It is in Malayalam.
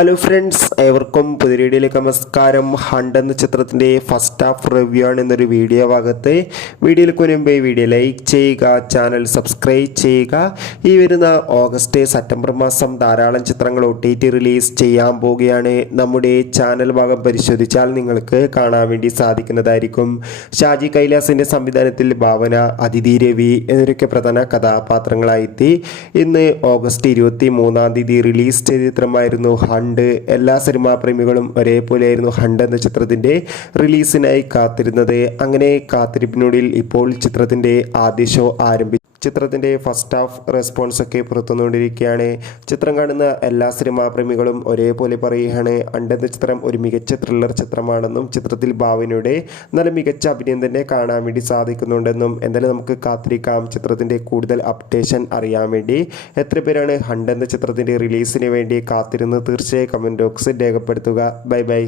ഹലോ ഫ്രണ്ട്സ്, ഏവർക്കും പുതിയ വീഡിയോയിലേക്ക് നമസ്കാരം. ഹണ്ട് എന്ന ചിത്രത്തിൻ്റെ ഫസ്റ്റ് ഹാഫ് റിവ്യൂ ആണ് എന്നൊരു വീഡിയോ ഭാഗത്ത്. വീഡിയോയിലേക്ക് മുൻപ് വീഡിയോ ലൈക്ക് ചെയ്യുക, ചാനൽ സബ്സ്ക്രൈബ് ചെയ്യുക. ഈ വരുന്ന ഓഗസ്റ്റ് സെപ്റ്റംബർ മാസം ധാരാളം ചിത്രങ്ങൾ OTT റിലീസ് ചെയ്യാൻ പോവുകയാണ്. നമ്മുടെ ചാനൽ ഭാഗം പരിശോധിച്ചാൽ നിങ്ങൾക്ക് കാണാൻ വേണ്ടി സാധിക്കുന്നതായിരിക്കും. ഷാജി കൈലാസിൻ്റെ സംവിധാനത്തിൽ ഭാവന, അതിഥി രവി എന്നിവരൊക്കെ പ്രധാന കഥാപാത്രങ്ങളായെത്തി. ഇന്ന് ഓഗസ്റ്റ് 23 റിലീസ് ചെയ്ത ചിത്രമായിരുന്നു ഹണ്ട്. എല്ലാ സിനിമാ പ്രേമികളും ഒരേപോലെയായിരുന്നു ഹണ്ട് എന്ന ചിത്രത്തിൻ്റെ റിലീസിനായി കാത്തിരുന്നത്. അങ്ങനെ കാത്തിരിപ്പിനൊടുവിൽ ഇപ്പോൾ ചിത്രത്തിൻ്റെ ആദ്യ ഷോ ആരംഭിച്ചു. ചിത്രത്തിൻ്റെ ഫസ്റ്റ് ഹാഫ് റെസ്പോൺസ് ഒക്കെ പുറത്തുവന്നുകൊണ്ടിരിക്കുകയാണ്. ചിത്രം കാണുന്ന എല്ലാ സിനിമാ പ്രേമികളും ഒരേപോലെ പറയുകയാണ് ഹണ്ട് എന്ന ചിത്രം ഒരു മികച്ച ത്രില്ലർ ചിത്രമാണെന്നും ചിത്രത്തിൽ ഭാവനയുടെ നല്ല മികച്ച അഭിനയം തന്നെ കാണാൻ വേണ്ടി സാധിക്കുന്നുണ്ടെന്നും. എന്തായാലും നമുക്ക് കാത്തിരിക്കാം ചിത്രത്തിൻ്റെ കൂടുതൽ അപ്ഡേഷൻ അറിയാൻ വേണ്ടി. എത്ര പേരാണ് ഹണ്ട് എന്ന ചിത്രത്തിൻ്റെ റിലീസിന് വേണ്ടി കാത്തിരുന്ന് തീർച്ചയായും കമൻറ്റ് ബോക്സിൽ രേഖപ്പെടുത്തുക. Bye bye.